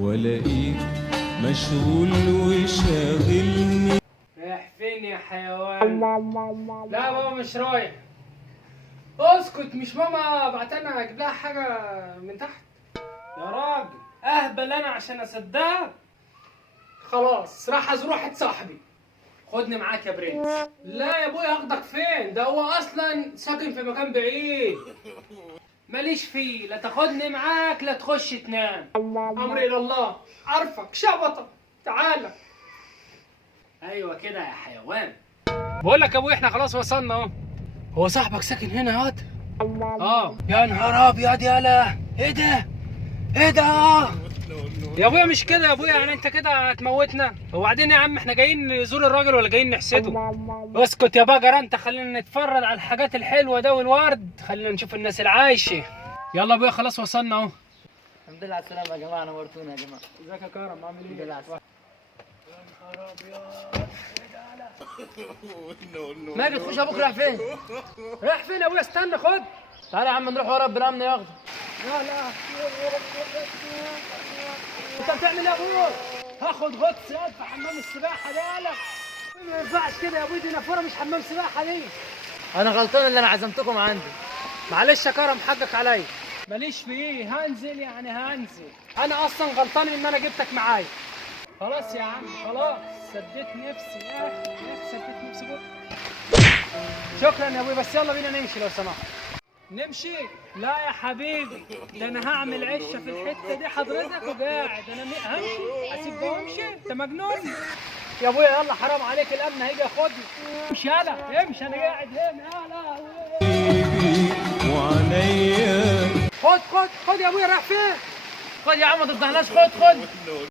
والاقيك مشغول وشاغلني. رايح فين يا حيوان؟ لا بابا مش رايح. اسكت، مش ماما بعتنا اجيب لها حاجه من تحت؟ يا راجل اهبل انا عشان اصدقك. خلاص راح ازور واحد صاحبي، خدني معاك يا برنس. لا يا ابويا، هاخدك فين؟ ده هو اصلا ساكن في مكان بعيد، ماليش فيه. لا تاخدني معاك لا تخش تنام، امري الى الله. عارفك شبطه، تعالى. ايوه كده يا حيوان. بقول لك يا ابويا احنا خلاص وصلنا اهو. هو صاحبك ساكن هنا يا واد؟ يا نهار ابيض، يالا ايه ده؟ ايه ده؟ يا ابويا مش كده يا ابويا، يعني انت كده هتموتنا. وبعدين يا عم احنا جايين نزور الراجل ولا جايين نحسده؟ اسكت يا بقر انت، خلينا نتفرج على الحاجات الحلوه ده والورد، خلينا نشوف الناس العايشه. يلا يا ابويا خلاص وصلنا اهو. الحمد لله على السلامة يا جماعة، نورتونا يا جماعة. ازيك يا كرم، عامل ايه؟ الحمد لله على السلامة. يا نهار ابيض، ماجد تخش ابوك رايح فين؟ رايح فين يا ابويا؟ استنى خد. تعالى يا عم نروح ورا بالامن ياخده. لا انت بتعمل ايه يا ابويا؟ هاخد غطس يد في حمام السباحه ده. يالا ما ينفعش كده يا ابويا، دي نافوره مش حمام سباحه دي. انا غلطان اللي انا عزمتكم عندي. معلش يا كرم، حقك عليا. ماليش في ايه، هنزل يعني هنزل. انا اصلا غلطان ان انا جبتك معايا. خلاص يا عم خلاص، سديت نفسي يا اخي، سديت نفسي بقى. شكرا يا ابوي، بس يلا بينا نمشي لو سمحت. نمشي؟ لا يا حبيبي، ده انا هعمل عشه في الحته دي حضرتك وقاعد. انا همشي اسيب ده وامشي؟ انت مجنون يا ابويا. يلا حرام عليك، الامن هيجي ياخدني. امشي يلا امشي، انا قاعد هنا. يلا وعليا خد يا ابويا، رايح فين؟ خد يا عم ما تفضحناش، خد.